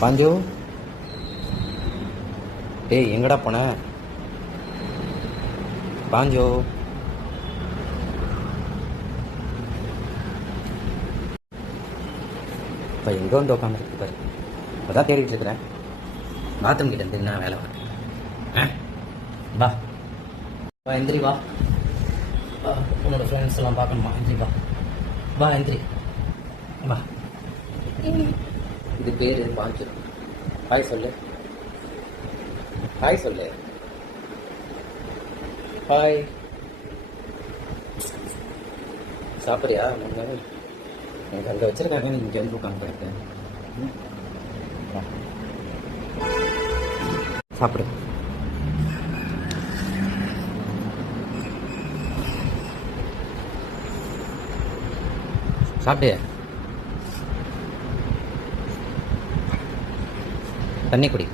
பாஞ்சு, டேய் எங்கடா போன? பாஞ்சு, இப்போ எங்கே வந்து உட்காந்துருக்கு பாரு. அதான் தேடிட்டு இருக்கிறேன். பாத்ரூம் கிட்ட இருந்து என்ன வேலை பார்க்க? வா வா, எந்திரி வா. உன்னோட ஃப்ரெண்ட்ஸ் எல்லாம் பார்க்கணுமா? எந்திரி வா. வா எந்திரி வா. இது பேர் பாஞ்சு. ஹாய் சொல்லு. ஹாய் சொல்லு. ஹாய். சாப்பிட்றியா? எனக்கு அங்கே வச்சிருக்காங்க, நீ இங்கே வந்து உட்காந்து சாப்பிடு. சாப்பிட்டியா? தண்ணி குடி.